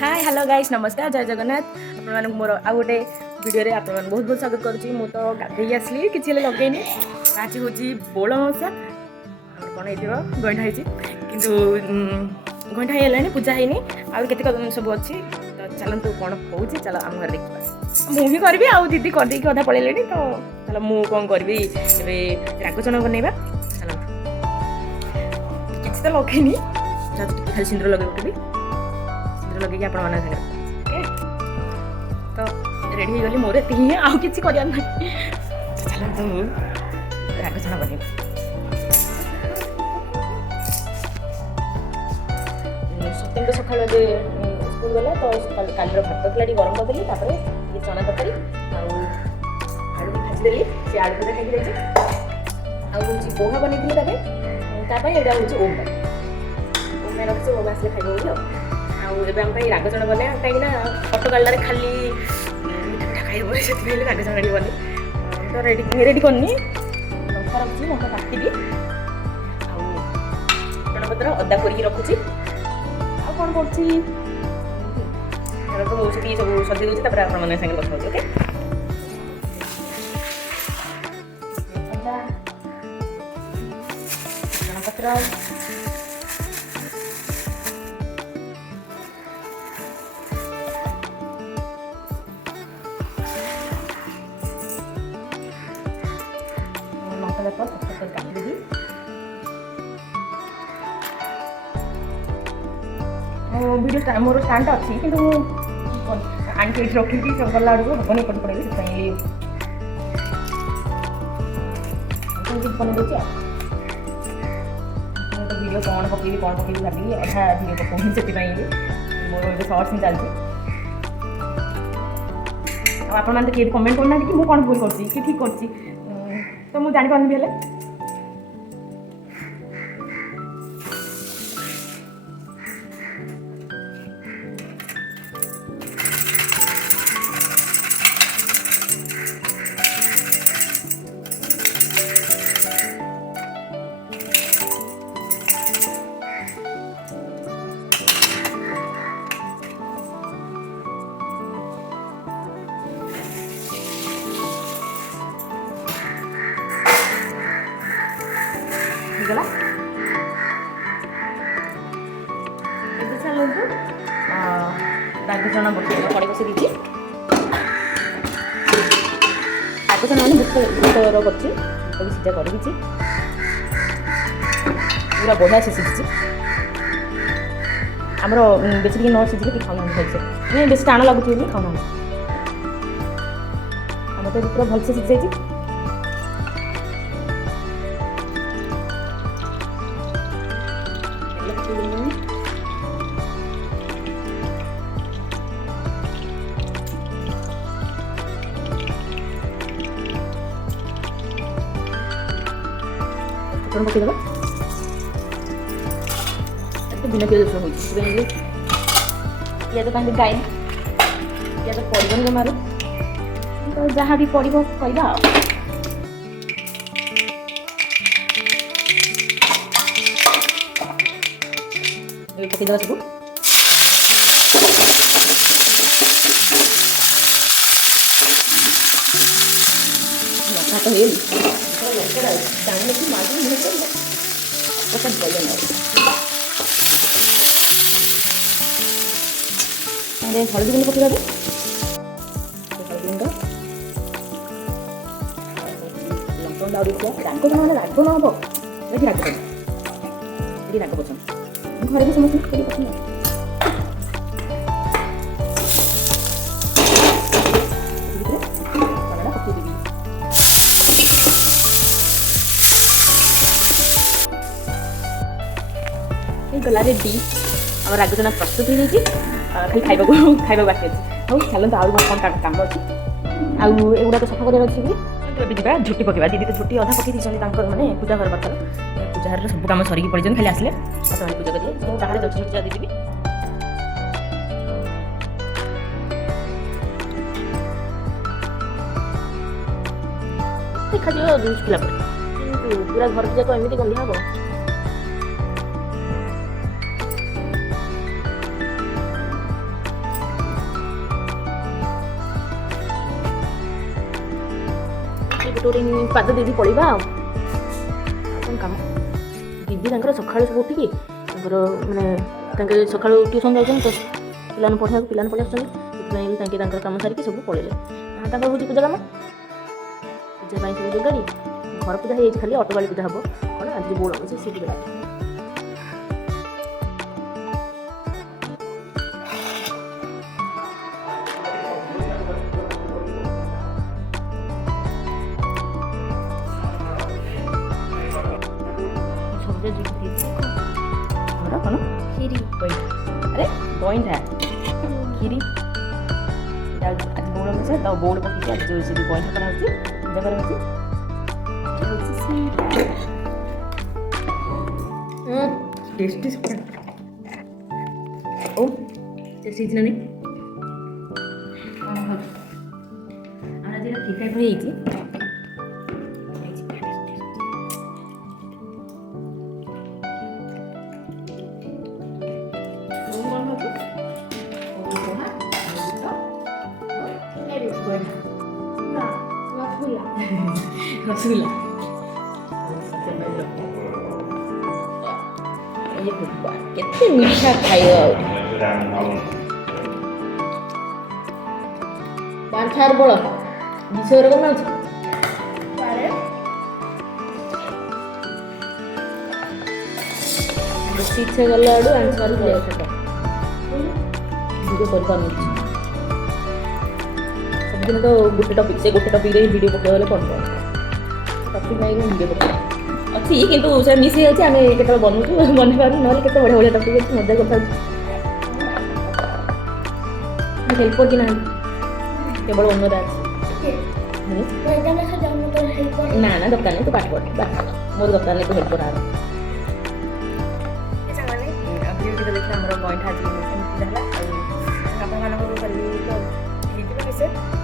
Hi hello guys नमस्कार जय जगन्नाथ आपण मोर आ गोटे वीडियो आप बहुत बहुत स्वागत करुँची मु तो गाधे आसली कि लगेनी आज हूँ बोल मसा कौन हो गईठा किंतु गईठा है पूजा है आते सब अच्छी तो चलतु कौन हो चल आम घर देखा मुझे करी आ दीदी करदे अधा पलैले तो चलो मु कौन करी रागचण बनवा चलतु किसी तो लगेनी खाली सिंदूर लगे उठेबी लगे आप तो रेडी हो गली मोर ये आउ कि चलतु रागचण बनवा सत्यम तो सकाल स्कूल गला तो काल भात खिलाड़ी गरम करदेली ये चना तरकारी आलू भी भाजीदेली से आलू पूरा खाई जाइए पोहा बनई यहाँ हूँ ओम ओम रखी ओम आसले खाई आम रागचण बने कहीं पटकाल खाली मीठा मीठा खाइब से रागचण बनी तो रेडी रेडी करनी लंका रखी लंका काटि पत्र अदा कर रखुची कौन कर तो मुझे सब सजी दूसरी आपने सागे कथा ओके पत्र काटिदेवी वीडियो मोर स्टांड अच्छी कि आंटी ये रखी गला आड़क हेनी पट पड़े बन दूसरी वीडियो कौन पकड़ी भाभी अधा वीडियो पकौनी से मोर सर्ट्स ही चलती आप कमेंट करना कि मुझे कौन भूल कर ठीक कर तो मुझे जापार भी हेल्ले गला चलतु रागचण कड़े बस दी रागचण मैंने बुटर कर सीधा कर पूरा बढ़िया से सीझी आमर बेस न सीझे कि खाऊना भलसे बेस टाण लगुच खाऊना आम तो पूरा भलसे सीझी जाइए पकईदेव बिना पिज रसुण हो पिज कहीं गाय पिज पड़न जमार तो जहाँ भी पड़ो कहवा पकईदेव सब तो जाने की मालूम पसंद हल्दी गुंड पकड़ा हल्दी गुंड लंका राग मैंने राग न हम देखिए राग पसंद घर भी समस्त पसंद गला रेडी आम रागचण प्रस्तुत हो खाली खाइबा बाकी अच्छे हाँ चलते आउ कौन कम अच्छी आउगुड़ा तो सफा कर अच्छी झुटी पकड़ा दीदी तो झुटी अधा पकई दी मैंने पूजा घर पाखर पूजा घर सब कम सरिकी पड़े खाली आसले पूजा करिए बाहर जाऊँ पूजा दीदी देखा शुखला पूरा घर जाक एमती गंधा हम ଷ୍ଟୋରୀ ପାଦ ଦେଇକି ପଳେଇବା ଆଉ କ'ଣ କାମ। ଦିଦି ତାଙ୍କର ସକାଳୁ ସବୁ ଉଠିକି ତାଙ୍କର ମାନେ ତାଙ୍କେ ସକାଳୁ ଟ୍ୟୁସନ୍ ଯାଉଛନ୍ତି ତ ପିଲାମାନେ ପଢ଼ିବାକୁ ପିଲାମାନେ ପଳେଇ ଆସୁଛନ୍ତି ସେଥିପାଇଁ ତାଙ୍କେ ତାଙ୍କର କାମ ସାରିକି ସବୁ ପଳେଇଲେ। ତାଙ୍କର ହେଉଛି ପୂଜା କାମ ପୂଜା ପାଇଁ ସବୁ ଯୋଗାଡ଼ି ଘର ପୂଜା ହେଇଯାଇଛି ଖାଲି ଅଟୋବାଳି ପୂଜା ହେବ କ'ଣ ଆଜି ବୋଳ ଅଛି ସେ ପୂଜା କ'ଣ କ୍ଷୀରି ଆରେ ଗଇଁଠା କ୍ଷୀରି ଆଜି ବଉଳ ମିଶା ତ ବଉଳ ପକେଇକି ଆଜି ଯେଉଁ ସେଠି ଗଇଁଠା କରାହେଉଛି ପୂଜା କରାହେଉଛି ଟେଷ୍ଟି ଓ ଟେଷ୍ଟି ହେଇଛି ନା ନାହିଁ ଆମର ଆଜି ଠିକ୍ ଠାକ୍ ହେଇଯାଇଛି। रसगुल्ला केते मीठा खाइयो पान छार बळ विषय रकम ना बेसी इच्छा गला आडू आंसर ले खटा वीडियो कर पानी सब दिन तो गोटे टॉपिक से गोटे टॉपिक रे वीडियो पकेले कोन टॉपिक नहीं वीडियो पके अच्छी किंतु से मिस हो जाए आम केत बनूँ बन पार ना केत बढ़िया बढ़िया टॉपिक अच्छी मजा करता हेल्पर कि ना केवल ओनर अच्छे ना ना दरकार नहीं तू पाठ पढ़ मोर दरकार नहीं तू हेल्पर आ देखिए आम गईठा आज पूजा है आप